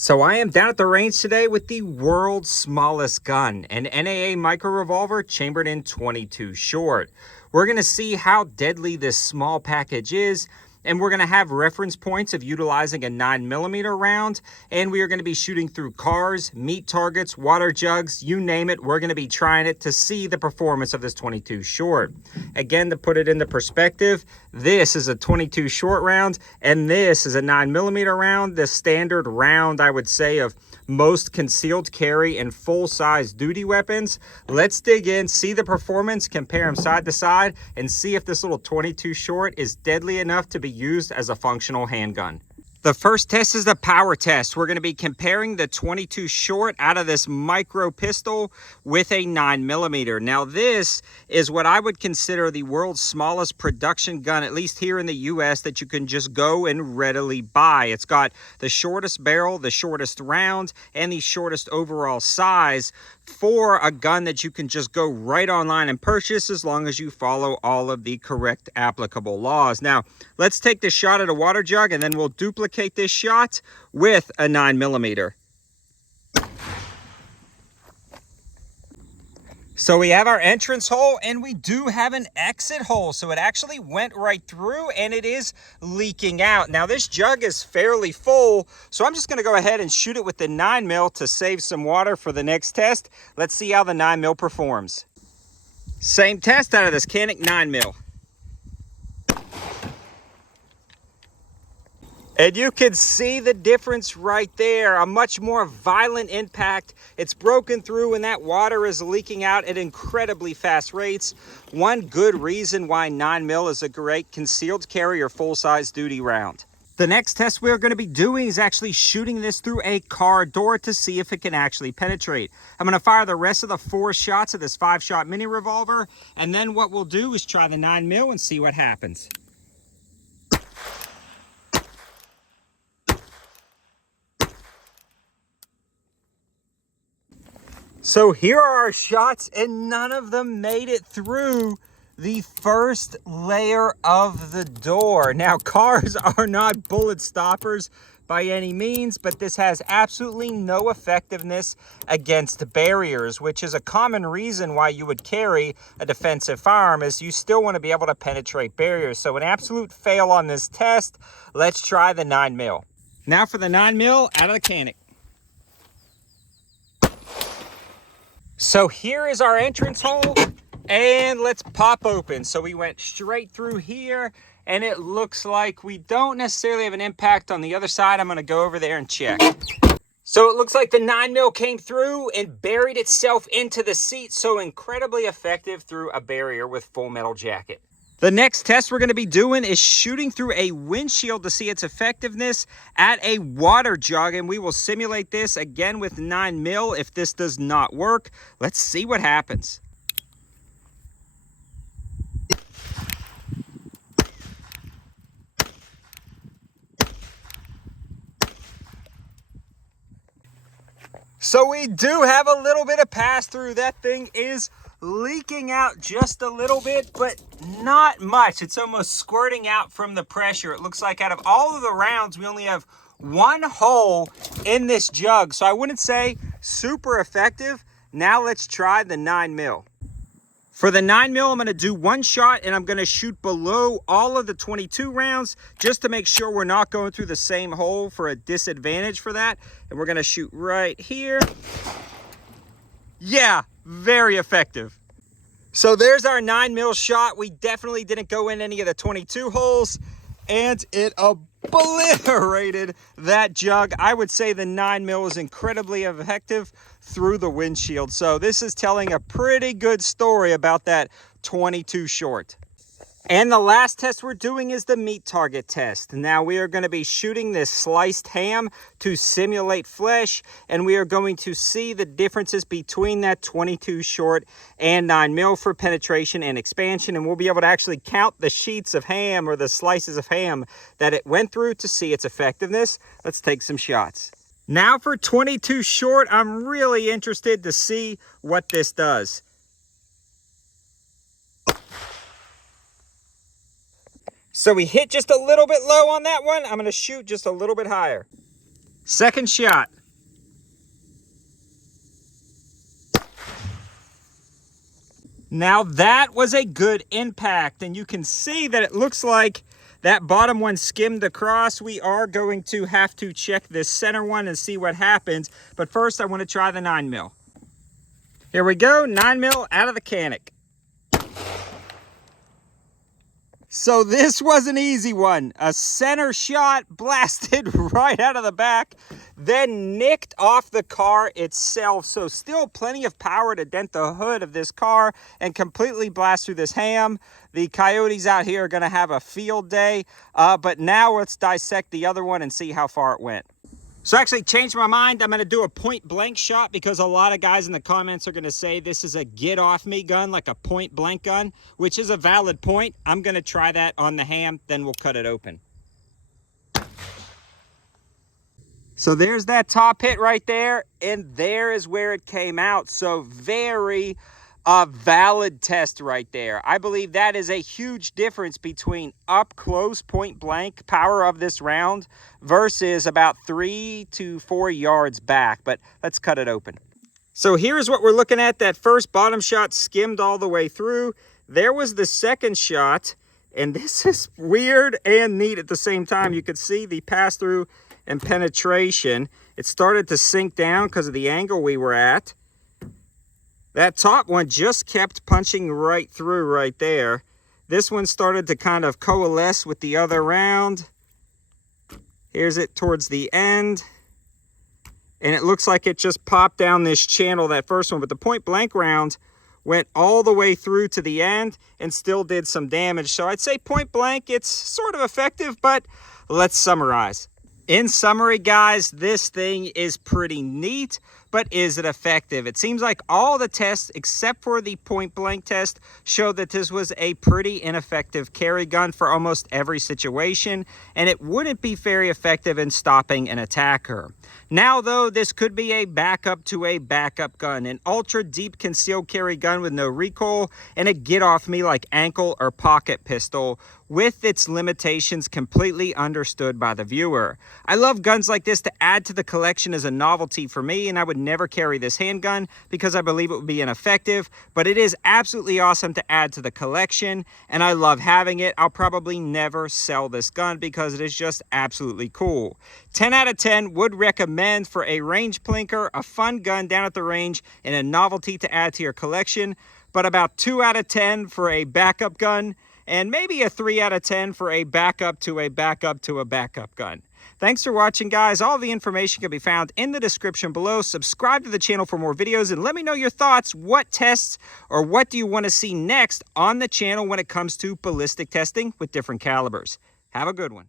So I am down at the range today with the world's smallest gun, an NAA micro revolver chambered in .22 short. We're going to see how deadly this small package is, and we're going to have reference points of utilizing a 9mm round, and we are going to be shooting through cars, meat targets, water jugs, you name it. We're going to be trying it to see the performance of this .22 short. Again, to put it into perspective, this is a .22 short round, and this is a 9mm round, the standard round, I would say, of most concealed carry and full-size duty weapons. Let's dig in, see the performance, compare them side to side, and see if this little .22 short is deadly enough to be used as a functional handgun. The first test is the power test. We're going to be comparing the .22 short out of this micro pistol with a 9mm. Now this is what I would consider the world's smallest production gun, at least here in the US, that you can just go and readily buy. It's got the shortest barrel, the shortest round, and the shortest overall size for a gun that you can just go right online and purchase as long as you follow all of the correct applicable laws. Now, let's take this shot at a water jug and then we'll duplicate this shot with a 9mm. So we have our entrance hole and we do have an exit hole. So it actually went right through and it is leaking out. Now this jug is fairly full, so I'm just gonna go ahead and shoot it with the 9mm to save some water for the next test. Let's see how the 9mm performs. Same test out of this Canik 9mm. And you can see the difference right there, a much more violent impact. It's broken through and that water is leaking out at incredibly fast rates. One good reason why 9mm is a great concealed carry or full-size duty round. The next test we're going to be doing is actually shooting this through a car door to see if it can actually penetrate. I'm going to fire the rest of the 4 shots of this 5-shot mini revolver, and then what we'll do is try the 9mm and see what happens. So here are our shots, and none of them made it through the first layer of the door. Now, cars are not bullet stoppers by any means, but this has absolutely no effectiveness against barriers, which is a common reason why you would carry a defensive firearm, is you still want to be able to penetrate barriers. So an absolute fail on this test. Let's try the 9mm. Now for the 9mm out of the Canik. So here is our entrance hole, and let's pop open. So we went straight through here, and it looks like we don't necessarily have an impact on the other side. I'm gonna go over there and check. So it looks like the 9mm came through and buried itself into the seat, so incredibly effective through a barrier with full metal jacket. The next test we're going to be doing is shooting through a windshield to see its effectiveness at a water jug, and we will simulate this again with 9mm. If this does not work, let's see what happens. So we do have a little bit of pass through. That thing is leaking out just a little bit, but not much. It's almost squirting out from the pressure. It looks like out of all of the rounds, we only have 1 hole in this jug. So I wouldn't say super effective. Now let's try the 9mm. For the 9mm, I'm going to do 1 shot, and I'm going to shoot below all of the .22 rounds just to make sure we're not going through the same hole for a disadvantage for that. And we're going to shoot right here. Yeah, very effective. So there's our 9mm shot. We definitely didn't go in any of the .22 holes, and it obliterated that jug. I would say the 9mm is incredibly effective through the windshield. So this is telling a pretty good story about that .22 short. And the last test we're doing is the meat target test. Now we are going to be shooting this sliced ham to simulate flesh, and we are going to see the differences between that .22 short and 9mm for penetration and expansion, and we'll be able to actually count the sheets of ham or the slices of ham that it went through to see its effectiveness. Let's take some shots. Now for .22 short, I'm really interested to see what this does. So we hit just a little bit low on that one. I'm going to shoot just a little bit higher. Second shot. Now that was a good impact, and you can see that it looks like that bottom one skimmed across. We are going to have to check this center one and see what happens. But first I want to try the 9mm. Here we go, 9mm out of the canic. So this was an easy one. A center shot blasted right out of the back, then nicked off the car itself. So still plenty of power to dent the hood of this car and completely blast through this ham. The coyotes out here are gonna have a field day, but now let's dissect the other one and see how far it went. So I actually changed my mind. I'm going to do a point blank shot because a lot of guys in the comments are going to say this is a get off me gun, like a point blank gun, which is a valid point. I'm going to try that on the ham, then we'll cut it open. So there's that top hit right there, and there is where it came out. So very valid test right there. I believe that is a huge difference between up close point blank power of this round versus about 3 to 4 yards back. But let's cut it open. So here's what we're looking at. That first bottom shot skimmed all the way through. There was the second shot, and this is weird and neat at the same time. You could see the pass through and penetration. It started to sink down because of the angle we were at. That top one just kept punching right through right there. This one started to kind of coalesce with the other round. Here's it towards the end. And it looks like it just popped down this channel, that first one. But the point blank round went all the way through to the end and still did some damage. So I'd say point blank, it's sort of effective, but let's summarize. In summary, guys, this thing is pretty neat, but is it effective? It seems like all the tests, except for the point blank test, showed that this was a pretty ineffective carry gun for almost every situation, and it wouldn't be very effective in stopping an attacker. Now, though, this could be a backup to a backup gun, an ultra deep concealed carry gun with no recoil, and a get off me like ankle or pocket pistol, with its limitations completely understood by the viewer. I love guns like this to add to the collection as a novelty for me, and I would never carry this handgun because I believe it would be ineffective, but it is absolutely awesome to add to the collection, and I love having it. I'll probably never sell this gun because it is just absolutely cool. 10 out of 10 would recommend for a range plinker, a fun gun down at the range, and a novelty to add to your collection, but about 2 out of 10 for a backup gun, and maybe a 3 out of 10 for a backup to a backup to a backup gun. Thanks for watching, guys. All the information can be found in the description below. Subscribe to the channel for more videos, and let me know your thoughts. What tests or what do you want to see next on the channel when it comes to ballistic testing with different calibers? Have a good one.